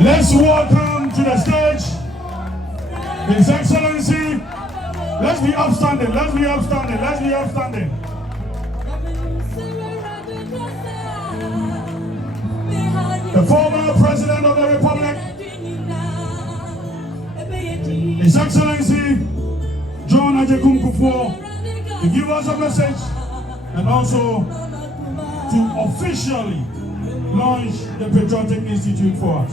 Let's welcome to the stage His Excellency. Let's be upstanding, let's be upstanding, let's be upstanding. The former President of the Republic, His Excellency John Agyekum Kufuor, to give us a message and also to officially launch the Patriotic Institute for us.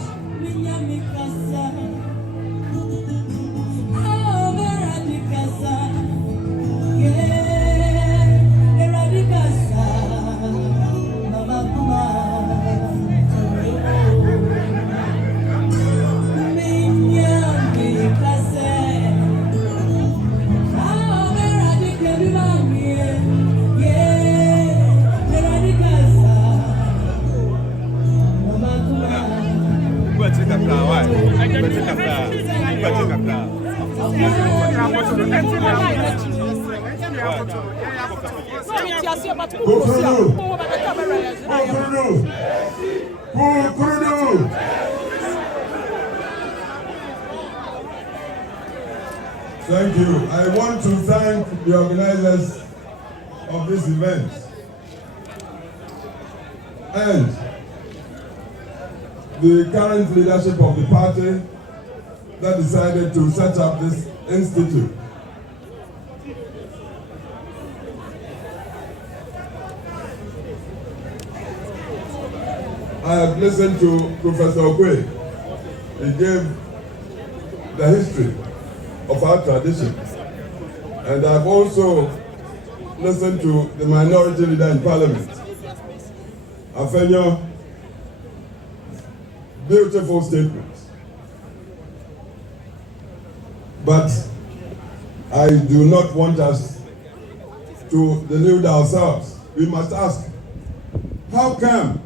Thank you. I want to thank the organizers of this event and the current leadership of the party that decided to set up this institute. I have listened to Professor Okwe. He gave the history of our tradition. And I've also listened to the minority leader in Parliament, Afenyo. Beautiful statements. But I do not want us to delude ourselves. We must ask, how come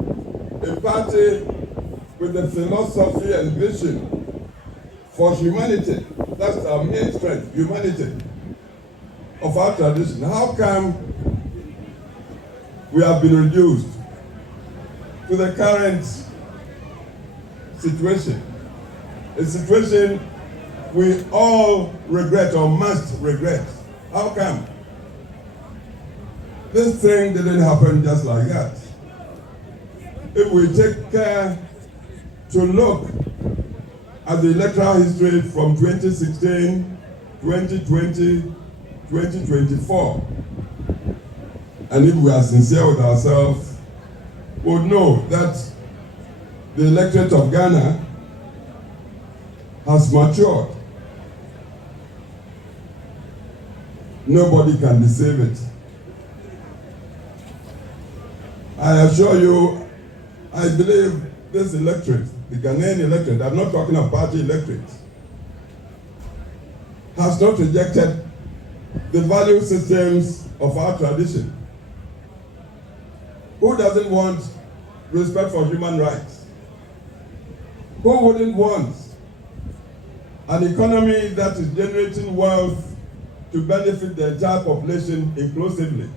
a party with a philosophy and vision for humanity, that's our main strength, humanity, of our tradition, how come we have been reduced to the current situation, a situation we all regret or must regret? How come? This thing didn't happen just like that. If we take care to look at the electoral history from 2016, 2020, 2024, and if we are sincere with ourselves, we would know that the electorate of Ghana has matured. Nobody can deceive it. I assure you, I believe this electorate, the Ghanaian electorate, I'm not talking about party electorate, has not rejected the value systems of our tradition. Who doesn't want respect for human rights? Who wouldn't want an economy that is generating wealth to benefit the entire population inclusively?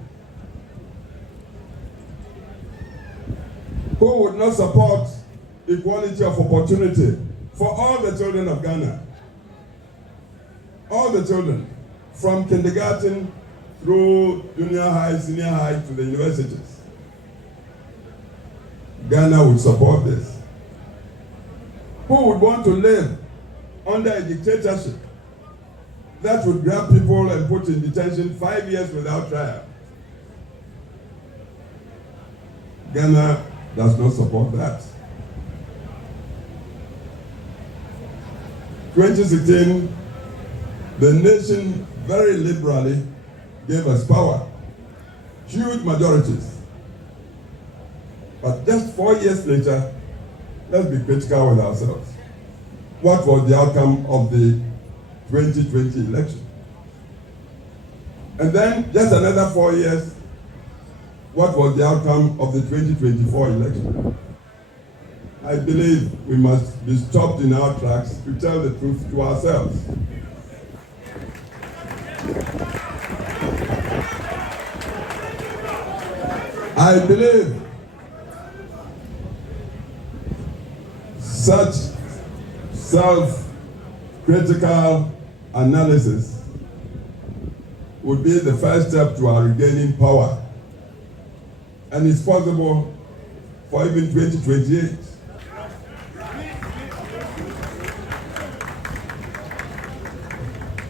Who would not support equality of opportunity for all the children of Ghana? All the children, from kindergarten through junior high, senior high to the universities. Ghana would support this. Who would want to live under a dictatorship that would grab people and put in detention 5 years without trial? Ghana does not support that. 2016, the nation very liberally gave us power, huge majorities. But just 4 years later, let's be critical with ourselves. What was the outcome of the 2020 election? And then just another 4 years, what was the outcome of the 2024 election? I believe we must be stopped in our tracks to tell the truth to ourselves. I believe such self-critical analysis would be the first step to our regaining power. And it's possible for even 2028.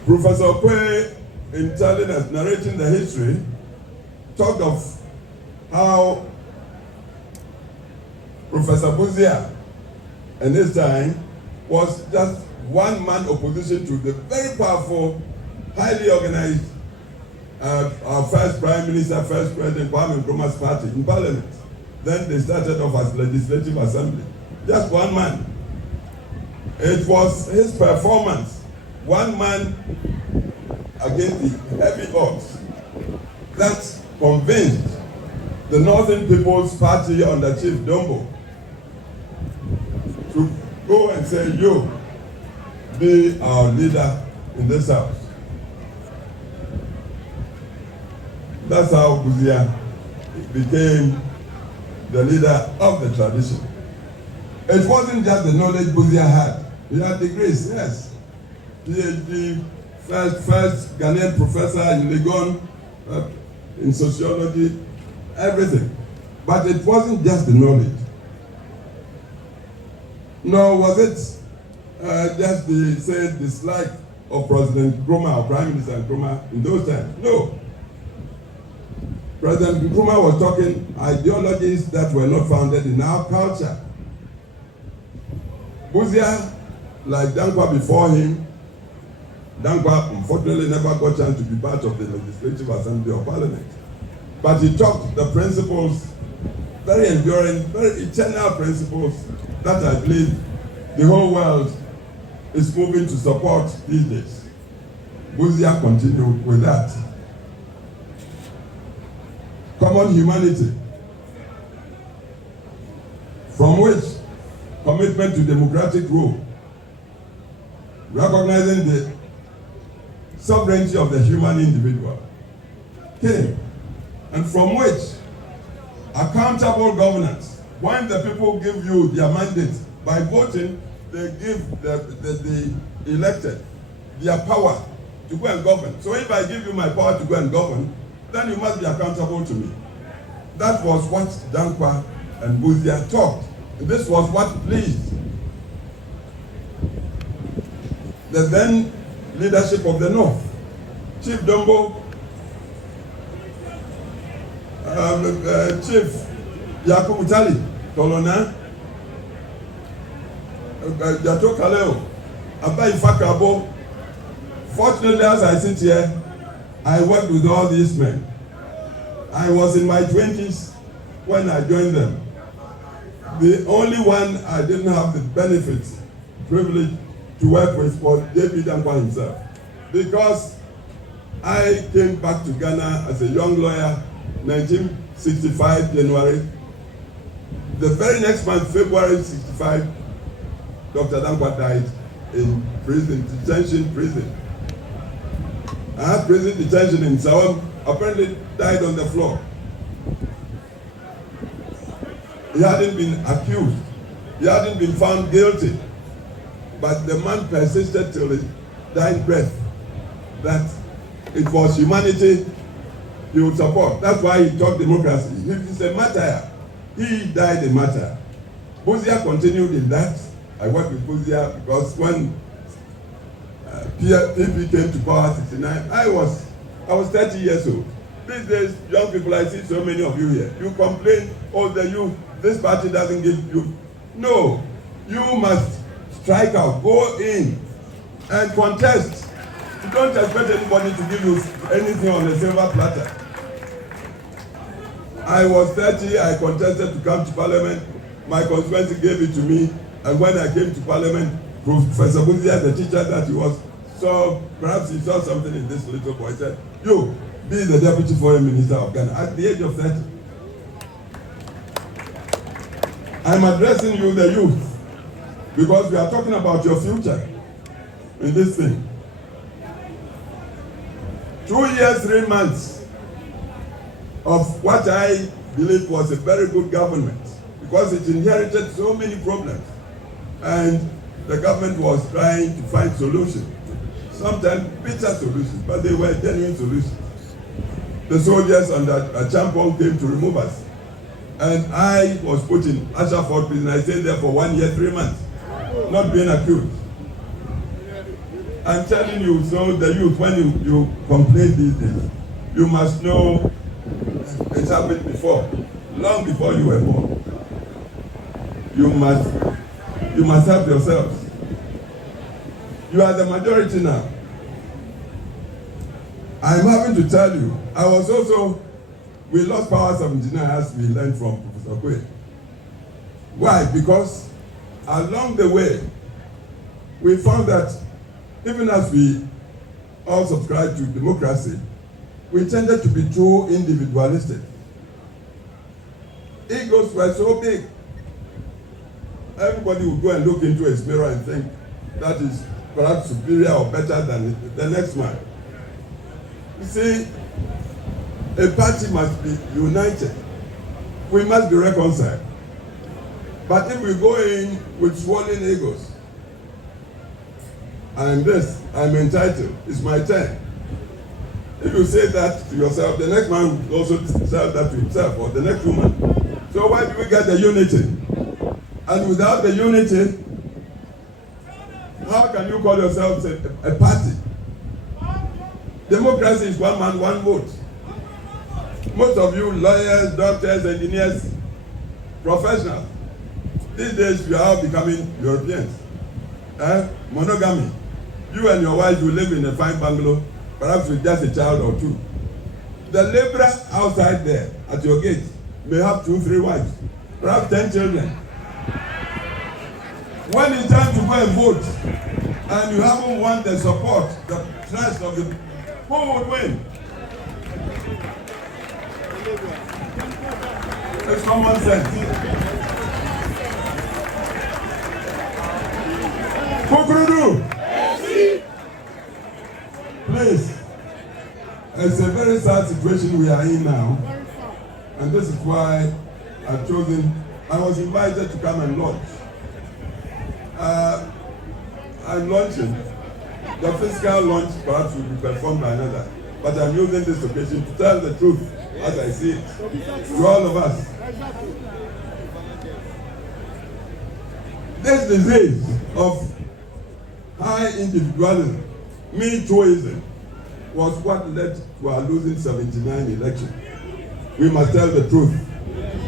Professor Kwe, in telling us, narrating the history, talked of how Professor Buzia in his time was just one-man opposition to the very powerful, highly organized, our first Prime Minister, first President, Kwame Nkrumah's party in Parliament. Then they started off as Legislative Assembly. Just one man. It was his performance, one man against the heavy odds, that convinced the Northern People's Party under Chief Dombo to go and say, you be our leader in this house. That's how Buzia became the leader of the tradition. It wasn't just the knowledge Buzia had. He had degrees, yes. PhD, first Ghanaian professor in Legon, in sociology, everything. But it wasn't just the knowledge. Nor was it just the, say, dislike of President Nkrumah or Prime Minister Nkrumah in those times. No. President Nkrumah was talking ideologies that were not founded in our culture. Buzia, like Dankwa before him, Dankwa unfortunately never got a chance to be part of the Legislative Assembly or Parliament. But he taught the principles, very enduring, very eternal principles that I believe the whole world is moving to support these days. Buzia continued with that. Common humanity, from which commitment to democratic rule, recognizing the sovereignty of the human individual, came, and from which accountable governance. When the people give you their mandate by voting, they give the elected their power to go and govern. So if I give you my power to go and govern, then you must be accountable to me. That was what Dankwa and Buzia taught. And this was what pleased the then leadership of the North. Chief Dombo, Chief Agyekum Tolona, Jato Kaleo, Abai Fakrabo. Fortunately, as I sit here, I worked with all these men. I was in my 20s when I joined them. The only one I didn't have the benefits, privilege to work with was David Dankwa himself. Because I came back to Ghana as a young lawyer, 1965 January. The very next month, February 65, Dr. Dankwa died in prison, detention prison. I had prison detention in Sawam, apparently died on the floor. He hadn't been accused. He hadn't been found guilty. But the man persisted till his dying breath that it was humanity he would support. That's why he taught democracy. He's a martyr. He died a martyr. Buzia continued in that. I worked with Buzia because when NPP came to power 69, I was 30 years old. These days, young people, I see so many of you here. You complain, oh, the youth, this party doesn't give you. No, you must strike out, go in and contest. You don't expect anybody to give you anything on a silver platter. I was 30, I contested to come to Parliament. My constituency gave it to me, and when I came to Parliament, Professor Buzia, the teacher that he was, so perhaps he saw something in this little boy. He said, you, be the Deputy Foreign Minister of Ghana at the age of 30. I'm addressing you, the youth, because we are talking about your future in this thing. 2 years, 3 months of what I believed was a very good government because it inherited so many problems. And the government was trying to find solutions, sometimes bitter solutions, but they were genuine solutions. The soldiers under Champong came to remove us. And I was put in Ashford prison. I stayed there for 1 year, 3 months, not being accused. I'm telling you, so the youth, when you complain these days, you must know it happened before, long before you were born. You must help yourselves. You are the majority now. I'm having to tell you, we lost power 79 as we learned from Professor Kufuor. Why? Because along the way, we found that even as we all subscribe to democracy, we tended to be too individualistic. Egos were so big. Everybody would go and look into his mirror and think that is perhaps superior or better than the next man. You see, a party must be united. We must be reconciled. But if we go in with swollen egos, I'm entitled, it's my turn. If you say that to yourself, the next man will also say that to himself, or the next woman. So why do we get the unity? And without the unity, how can you call yourselves a party? Democracy is one man, one vote. Most of you lawyers, doctors, engineers, professionals, these days you are all becoming Europeans. Monogamy. You and your wife will live in a fine bungalow, perhaps with just a child or two. The laborer outside there at your gate may have 2, 3 wives, perhaps 10 children. When it's time to go and vote, and you haven't won the support, the trust of the, who would win? It's common sense. Kukurudu! Please, it's a very sad situation we are in now, and this is why I was invited to come and launch. I'm launching. The physical launch perhaps will be performed by another, but I'm using this occasion to tell the truth as I see it to all of us. This disease of high individualism, me-tooism, was what led to our losing 79 election. We must tell the truth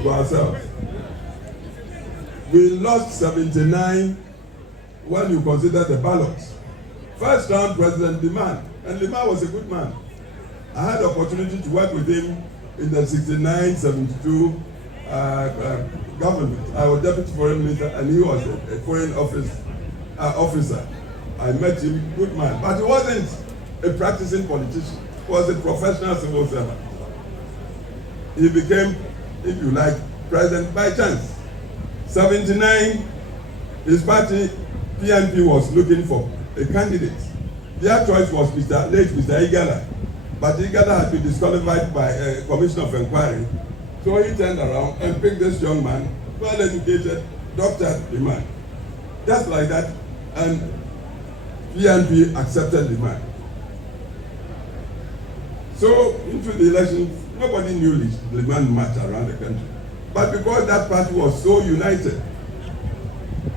to ourselves. We lost 79 when you consider the ballots. First round, President Liman, and Liman was a good man. I had the opportunity to work with him in the 69-72 government. I was deputy foreign minister and he was a foreign officer. I met him, good man, but he wasn't a practicing politician. He was a professional civil servant. He became, if you like, president by chance. 79, his party, PNP, was looking for a candidate. Their choice was late Mr. Igala, but Igala had been disqualified by a commission of inquiry. So he turned around and picked this young man, well-educated, Dr. Liman. Just like that, and PNP accepted Liman. So into the election, nobody knew Liman much around the country. But because that party was so united,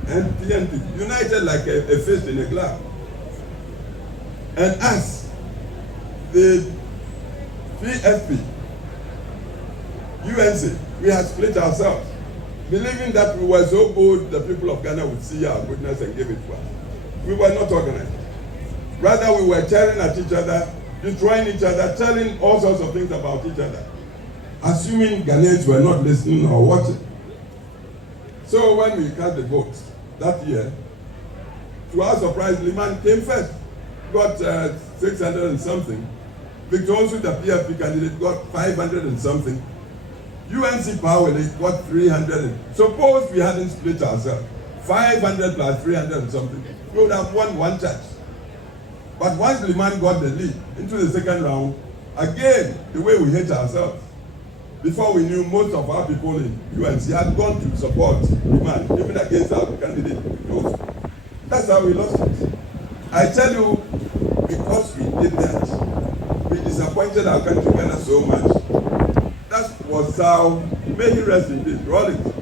and PNP, united like a fist in a glove. And us, the PFP, UNC, we had split ourselves, believing that we were so good, the people of Ghana would see our goodness and give it to us. We were not organized. Rather, we were tearing at each other, destroying each other, telling all sorts of things about each other, assuming Ghanaians were not listening or watching. So when we cast the vote that year, to our surprise, Liman came first, got 600 and something. Victor Onsu, the PFP candidate, got 500 and something. UNC Power got 300. Suppose we hadn't split ourselves, 500 plus 300 and something, we would have won one church. But once Liman got the lead into the second round, again, the way we hate ourselves, Before we knew, most of our people in UNC had gone to support the man, even against our candidate. That's how we lost it. I tell you, because we did that, we disappointed our country Ghana so much. That was how, may he rest in peace, Rawlings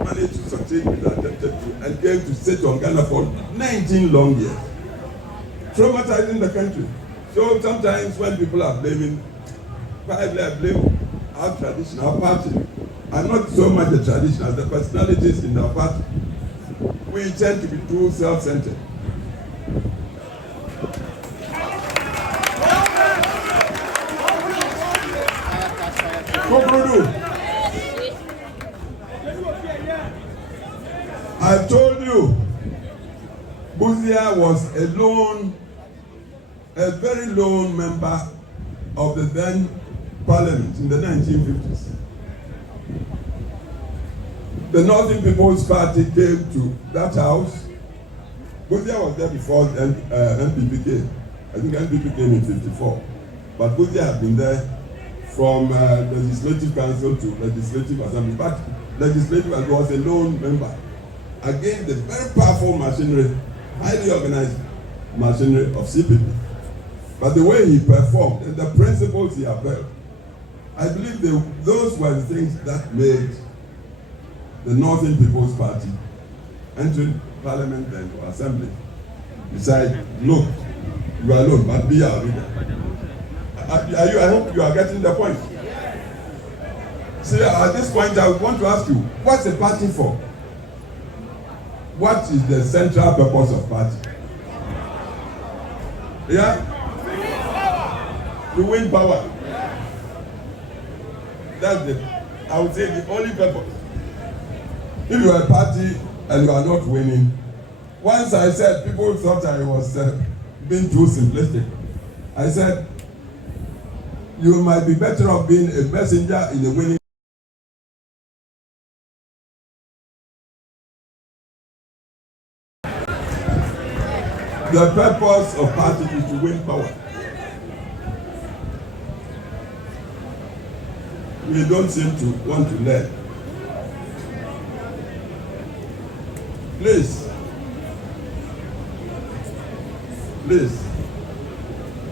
managed to succeed with that attempted coup and came to sit on Ghana for 19 long years, traumatizing the country. So sometimes when people are blaming, privately I blame our tradition, our party, and not so much the tradition as the personalities in our party. We tend to be too self-centered. I told you, Buzia was a very lone member of the then parliament in the 1950s. The Northern People's Party came to that house. Buzia was there before NPP came. I think NPP came in 54. But Buzia had been there from Legislative Council to Legislative Assembly. But Legislative was a lone member against the very powerful machinery, highly organized machinery of CPP. But the way he performed and the principles he upheld, I believe those were the things that made the Northern People's Party enter Parliament and Assembly. Decide, look, you are alone, but be our leader. I hope you are getting the point. See, at this point, I want to ask you, what's the party for? What is the central purpose of party? Yeah? To win power. That's I would say the only purpose. If you are a party and you are not winning, once I said, people thought I was being too simplistic. I said, you might be better off being a messenger in a winning. The purpose of party is to win power. We don't seem to want to learn. Please,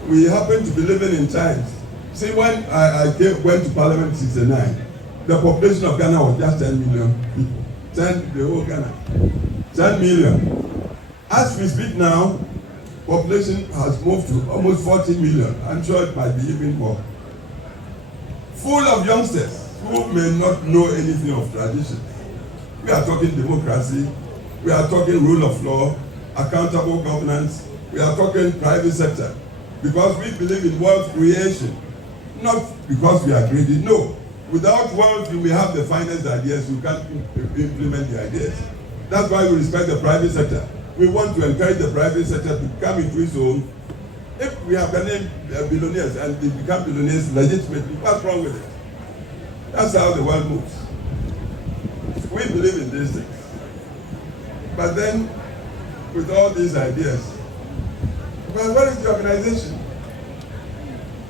we happen to be living in times. See, when I went to Parliament in 1969, the population of Ghana was just 10 million people. The whole Ghana. 10 million. As we speak now, population has moved to almost 40 million. I'm sure it might be even more. Full of youngsters who may not know anything of tradition. We are talking democracy, we are talking rule of law, accountable governance, we are talking private sector. Because we believe in wealth creation, not because we are greedy. No, without wealth you may have the finest ideas, you can't implement the ideas. That's why we respect the private sector. We want to encourage the private sector to come into its own. If we have Ghanaian billionaires and they become billionaires legitimately, what's wrong with it? That's how the world moves. We believe in these things. But then, with all these ideas, well, what is the organization?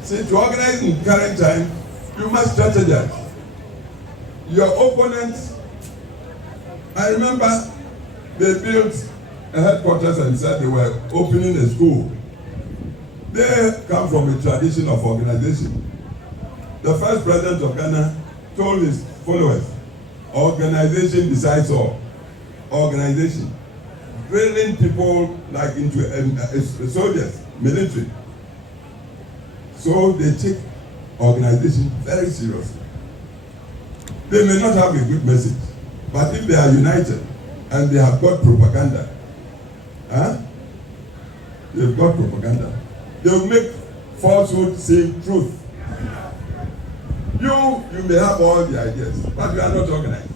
See, to organize in current time, you must strategize. Your opponents, I remember they built a headquarters and said they were opening a school. They come from a tradition of organization. The first president of Ghana told his followers, organization decides all. Organization. Drilling people like into soldiers, military. So they take organization very seriously. They may not have a good message, but if they are united and they have got propaganda, they've got propaganda. They will make falsehood seem truth. You may have all the ideas, but you are not organized.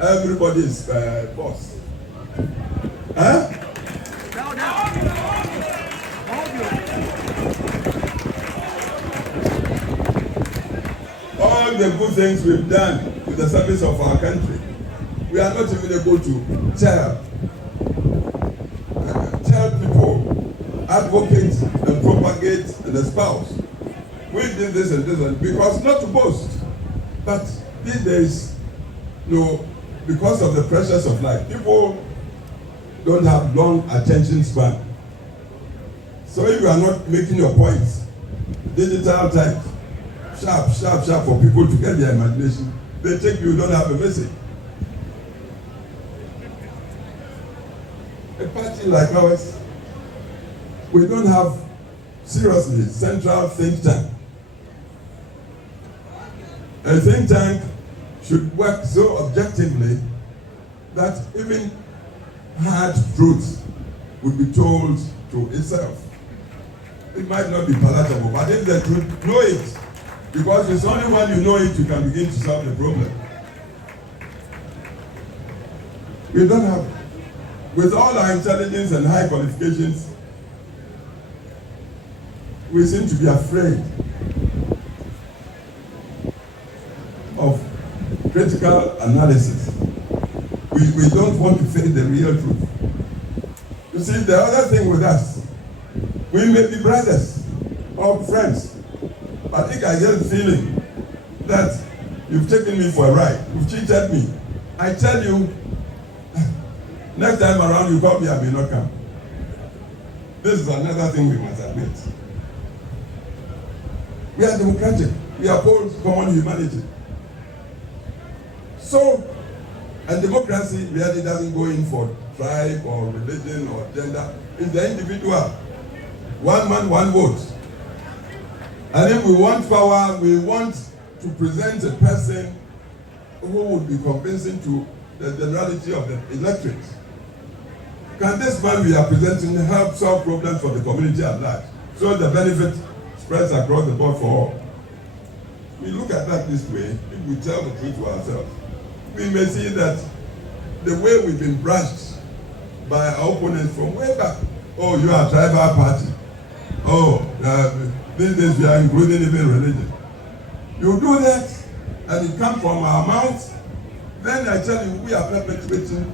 Everybody is boss. All the good things we've done to the service of our country, we are not even able to tell people, advocate and propagate and espouse. We did this and this, and because not to boast. But these days, because of the pressures of life, people don't have long attention span. So if you are not making your points, digital type, sharp for people to get their imagination, they take you don't have a message. A party like ours, we don't have, seriously, central think tank. A think tank should work so objectively that even hard truths would be told to itself. It might not be palatable, but if the truth, know it. Because it's only when you know it you can begin to solve the problem. We don't have, with all our intelligence and high qualifications, we seem to be afraid of critical analysis. We don't want to face the real truth. You see, the other thing with us, we may be brothers or friends, but I think I get the feeling that you've taken me for a ride, you've cheated me. I tell you, next time around you call me, I may not come. This is another thing we must admit. We are democratic. We uphold common humanity. So, and democracy really doesn't go in for tribe or religion or gender. It's the individual. One man, one vote. And if we want power, we want to present a person who would be convincing to the generality of the electorate. Can this man we are presenting help solve problems for the community at large, so the benefit spreads across the board for all? We look at that this way. If we tell the truth to ourselves, we may see that the way we've been brushed by our opponents from way back. Oh, you are a tribal party. Oh, these days we are including even religion. You do that, and it comes from our mouths, then I tell you, we are perpetuating.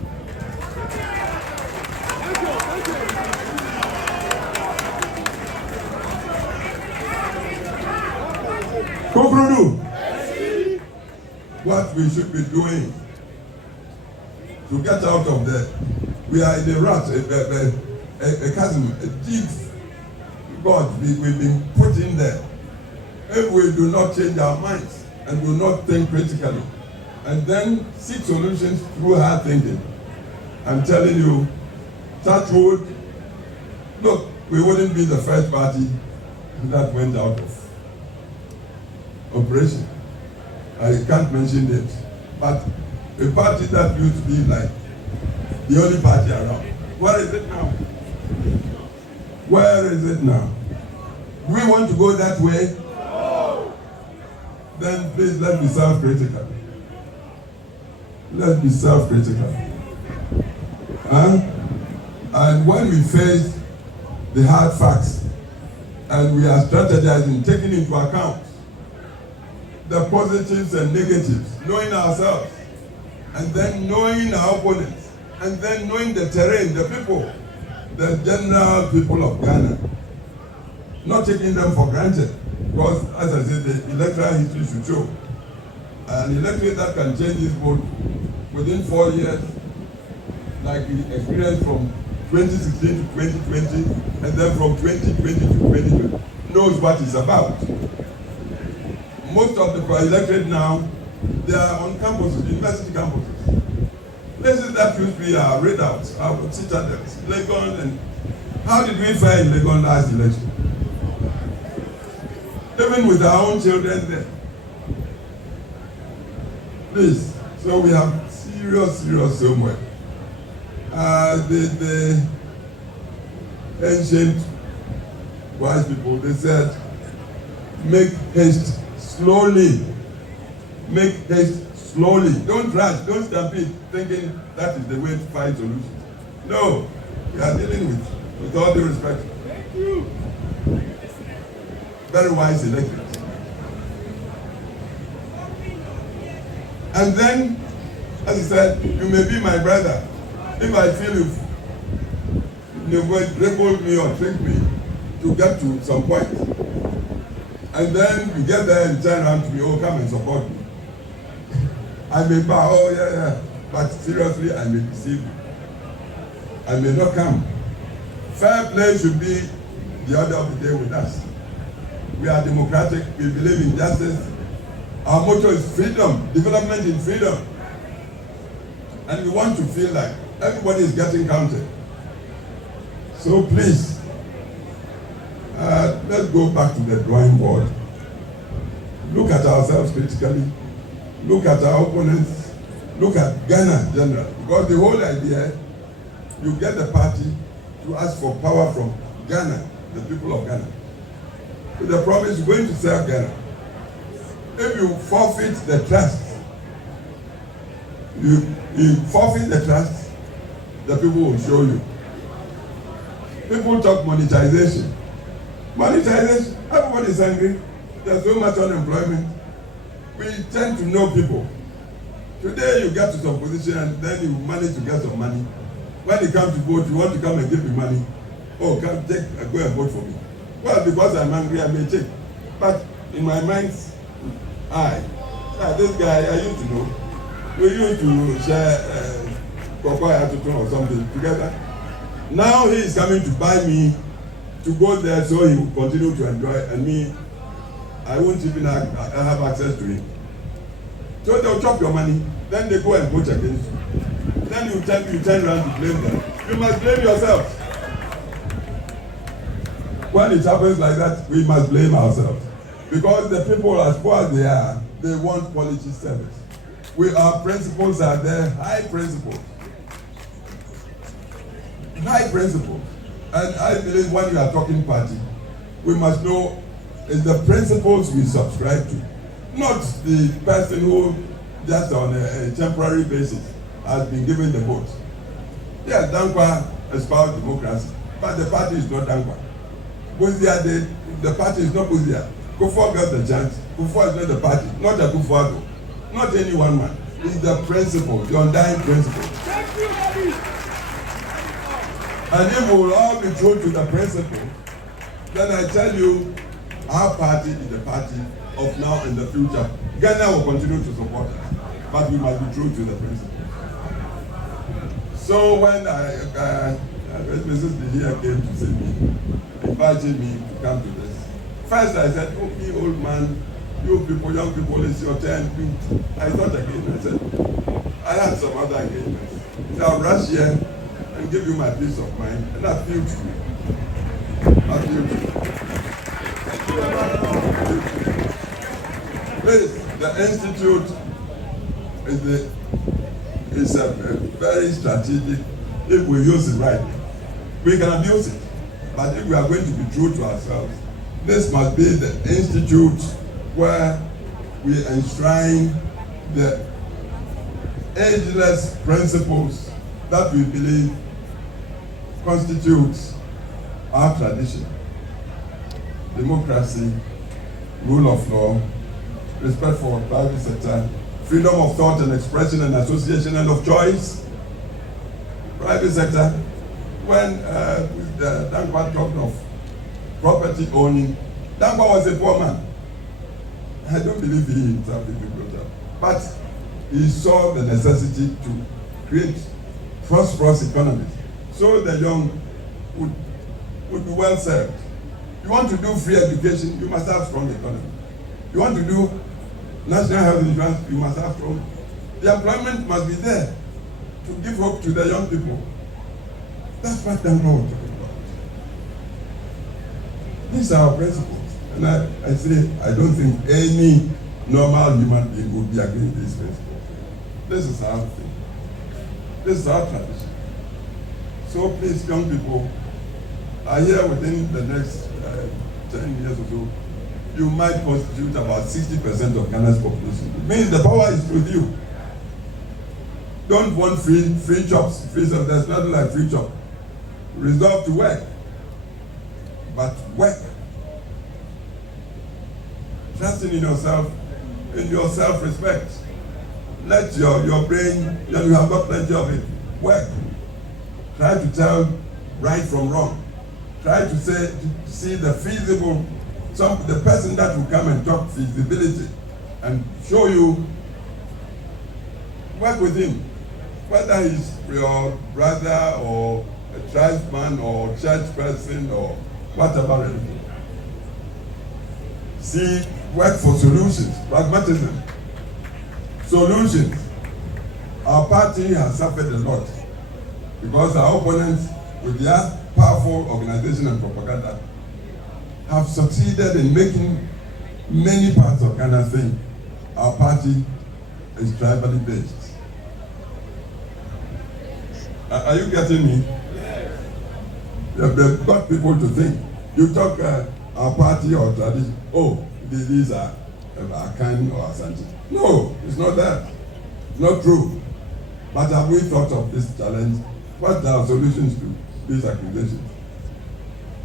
Conclude. What we should be doing to get out of there. We are in a rut, a chasm, a deep God we've been put in there. If we do not change our minds and do not think critically, and then seek solutions through hard thinking, I'm telling you, touch wood, look, we wouldn't be the first party that went out of operation. I can't mention it, but a party that used to be like the only party around. Where is it now? Where is it now? Do we want to go that way? No. Then please let's be self-critical. Let's be self-critical. And when we face the hard facts and we are strategizing, taking into account the positives and negatives, knowing ourselves, and then knowing our opponents, and then knowing the terrain, the people, the general people of Ghana, not taking them for granted, because as I said, the electoral history should show an electorate that can change this vote within 4 years, like we experienced from 2016 to 2020, and then from 2020 to 2020, knows what it's about. Most of the electorate now, they are on campuses, university campuses. Places that used to be our readouts, our citadels, Legon, and how did we fare in Legon last election? Even with our own children there. Please, so we have serious homework. The ancient wise people, they said, make haste slowly. Make haste slowly. Don't rush, don't stampede, thinking that is the way to find solutions. No, we are dealing with all due respect. Thank you. Very wise electors. And then, as I said, you may be my brother. If I feel you've labeled me or tricked me to get to some point, and then you get there and turn around to me, oh, come and support me. I may bow, oh yeah, but seriously, I may deceive you. I may not come. Fair play should be the order of the day with us. We are democratic, we believe in justice. Our motto is freedom, development in freedom. And we want to feel like everybody is getting counted. So please, let's go back to the drawing board. Look at ourselves critically. Look at our opponents. Look at Ghana generally. Because the whole idea, you get the party to ask for power from Ghana, the people of Ghana. With the promise you're going to serve Ghana. If you forfeit the trust, you forfeit the trust, the people will show you. People talk monetization. Monetization, everybody is angry. There's so much unemployment. We tend to know people. Today you get to some position and then you manage to get some money. When you come to vote, you want to come and give me money. Oh, come go and vote for me. Well, because I'm angry, I may take. But in my mind's eye, this guy I used to know. We used to share or something together. Now he is coming to buy me to go there so he will continue to enjoy, and me, I won't even have access to him. So they'll chop your money, then they go and vote against you. Then you turn around to blame them. You must blame yourself. When it happens like that, we must blame ourselves. Because the people, as poor as they are, they want quality service. Our principles are there, high principles. High principles. And I believe when we are talking party, we must know it's the principles we subscribe to, not the person who just on a temporary basis has been given the vote. Yes, Dankwa espoused democracy, but the party is not Dankwa. Buzia, the party is not Buzia. Kufuor got the chance. Kufuor is not the party, not a Kufuor, not any one man. It's the principle, the undying principle. And if we will all be true to the principle, then I tell you, our party is the party of now and the future. Ghana will continue to support us, but we must be true to the principle. So when Mrs. Dihia came to see me, invited me to come to this, first I said, oh, me old man, you people, young people, it's your turn. I thought again, I said, I had some other engagements. So I'll rush here and give you my peace of mind, and I feel true. I feel true. Please, the institute is a very strategic. If we use it right, we can abuse it. But if we are going to be true to ourselves, this must be the institute where we enshrine the ageless principles that we believe constitutes our tradition. Democracy, rule of law, respect for private sector, freedom of thought and expression and association and of choice. Private sector, when Dankwa talked of property owning, Dankwa was a poor man. I don't believe he himself did a good job. But he saw the necessity to create prosperous economies so the young would be well served. You want to do free education, you must have strong economy. You want to do national health insurance, you must have strong. The employment must be there to give hope to the young people. That's what Dankwa was talking about. These are our principles. And I say, I don't think any normal human being would be against these principles. This is our thing. This is our tradition. So please, young people, are here within the next 10 years or so, you might constitute about 60% of Ghana's population. It means the power is with you. Don't want free jobs. There's nothing like free job. Resolve to work. But work. Trusting in yourself, in your self-respect. Let your brain, you have got plenty of it, work. Try to tell right from wrong. Try to see the feasible, the person that will come and talk feasibility and show you work with him. Whether he's your brother or a tribesman or church person or whatever it is. See, work for solutions, pragmatism. Solutions. Our party has suffered a lot because our opponents, with their powerful organization and propaganda, have succeeded in making many parts of Ghana think our party is tribally based. Are you getting me? They've got people to think. You talk our party or tradition, oh, these are Akan or Asante. No, it's not that. It's not true. But have we thought of this challenge? What are our solutions to these accusations?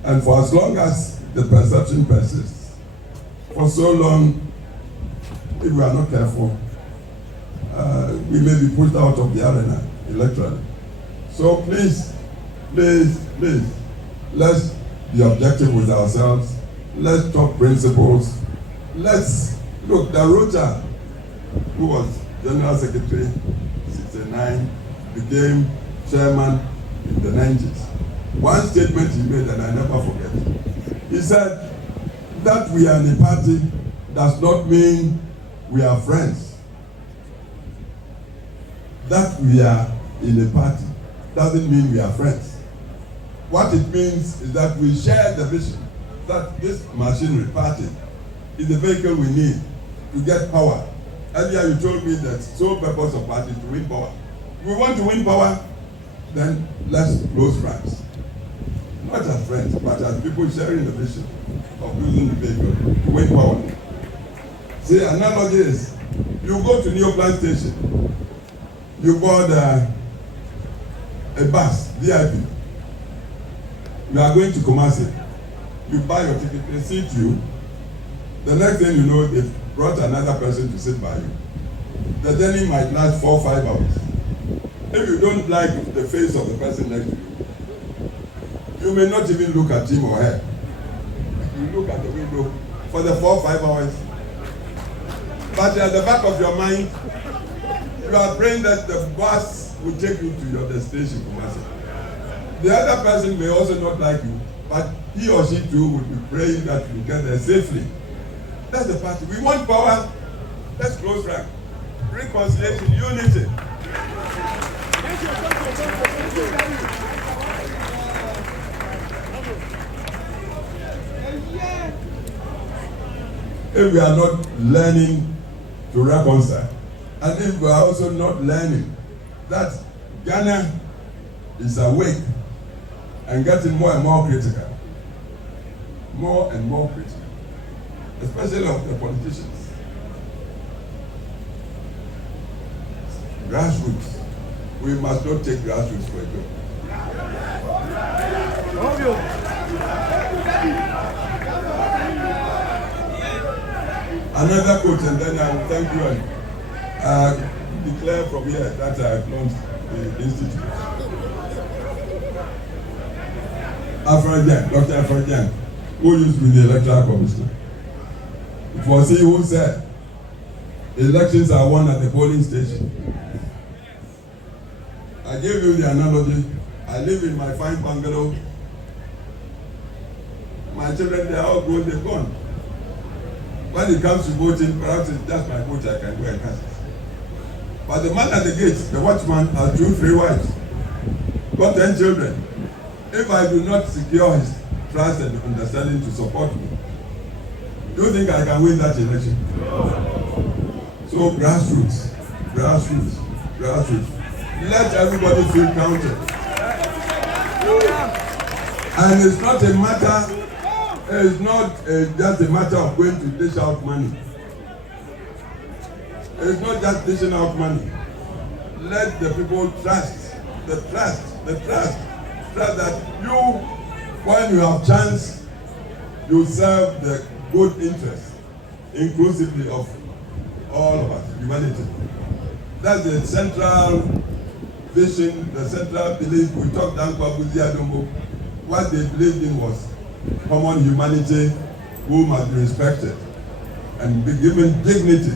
And for as long as the perception persists, for so long, if we are not careful, we may be pushed out of the arena electorally. So please, let's be objective with ourselves. Let's talk principles. Let's look. Daruta, who was General Secretary 1969, became chairman in the 90s. One statement he made that I never forget. He said that we are in a party does not mean we are friends. That we are in a party doesn't mean we are friends. What it means is that we share the vision that this machinery party is the vehicle we need to get power. Earlier you told me that sole purpose of party is to win power. If we want to win power, then let's close ranks. Not as friends, but as people sharing the vision of using the vehicle to win power. See, analogy is, you go to Neoplan station, you board a bus, VIP. You are going to Kumasi. You buy your ticket, they seat you. The next thing you know, they've brought another person to sit by you. The journey might last 4 or 5 hours. If you don't like the face of the person next to you, you may not even look at him or her. You look at the window for the 4 or 5 hours. But at the back of your mind, you are praying that the bus will take you to your destination, Kumasi. The other person may also not like you, but he or she too will be praying that you get there safely. That's the party. We want power. Let's close rank. Reconciliation, unity. If we are not learning to reconcile, and if we are also not learning that Ghana is awake and getting more and more critical, especially of the politicians. Grassroots. We must not take grassroots for a joke. Another quote, and then I will thank you and declare from here that I have launched the institute. Dr. Afrajan, who used to be the electoral commissioner. It was he who said, elections are won at the polling station. I gave you the analogy. I live in my fine bungalow. My children, they are all grown, they've gone. When it comes to voting, perhaps it's just my vote I can go and cast it. But the man at the gate, the watchman, has 2-3 wives, got 10 children. If I do not secure his trust and understanding to support me, do you think I can win that election? So grassroots. Let everybody feel counted. And it's not a matter, it's not just a matter of going to dish out money. It's not just dishing out money. Let the people trust that you, when you have chance, you serve the good interest, inclusively of all of us, humanity. That's the central vision, the central belief. We talked down Kwabuzi. What they believed in was common humanity, who must be respected and be given dignity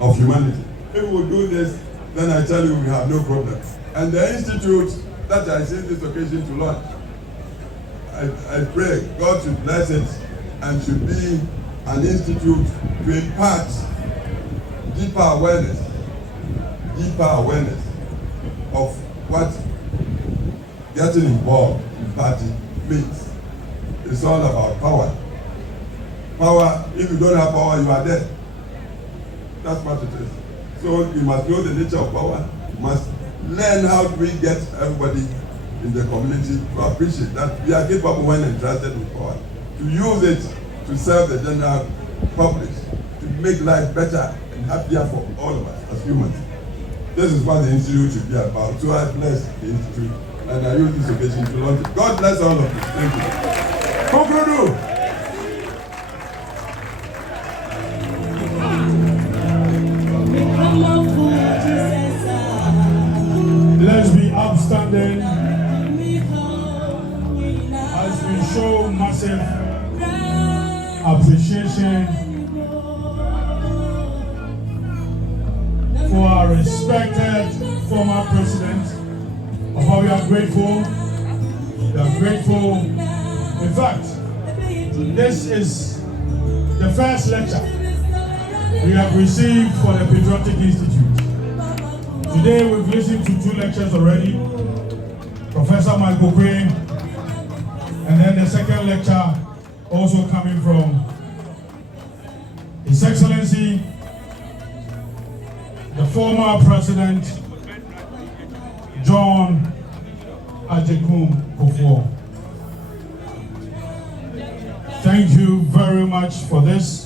of humanity. If we do this, then I tell you we have no problem. And the institute that I see this occasion to launch, I pray God should bless it and should be an institute to impart deeper awareness of what getting involved in party means. It's all about power. Power, if you don't have power, you are dead. That's what it is. So you must know the nature of power. You must learn how we get everybody in the community to appreciate that we are capable when entrusted with power, to use it to serve the general public, to make life better and happier for all of us as humans. This is what the Institute should be about. So I bless the Institute and I use this occasion to launch it. God bless all of you. Thank you. Conclude. Let's be upstanding as we show massive appreciation for our respected former president, of how we are grateful. We are grateful. In fact, this is the first lecture we have received for the Patriotic Institute. Today we've listened to 2 lectures already, Professor Michael Gray, and then the second lecture also coming from His Excellency, the former President, John Agyekum Kufuor. Thank you very much for this.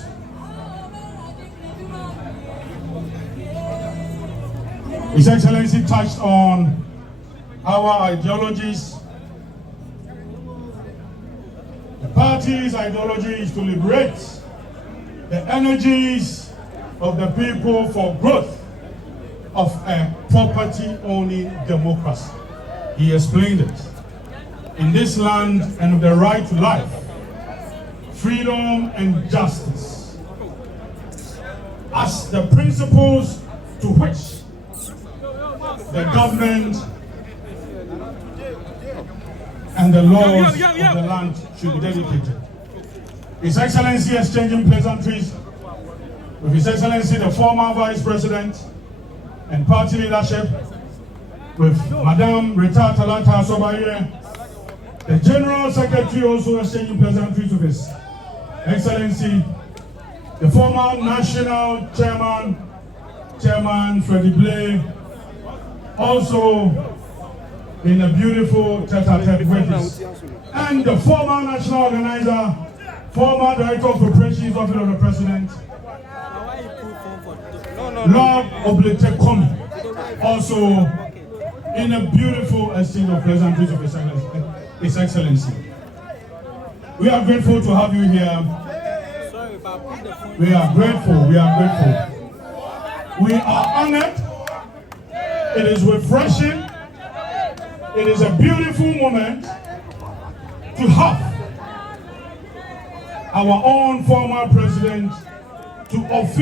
His Excellency touched on our ideologies. The party's ideology is to liberate the energies of the people for growth of a property-owning democracy. He explained it. In this land and with the right to life, freedom and justice as the principles to which the government and the laws of the land should be dedicated. His Excellency exchanging pleasantries with His Excellency the former Vice President and party leadership, with Madame Rita Talata Sobaye, the General Secretary also exchanging pleasantries with His Excellency the former National Chairman Freddie Blay, also in a beautiful tete-a-tete with us, and the former national organizer, former director of operations office of the president, Lord Obletekomi, also in a beautiful exchange of pleasantries of His Excellency. We are grateful to have you here. We are grateful. We are grateful. We are honored. It is refreshing. It is a beautiful moment to have our own former president to officially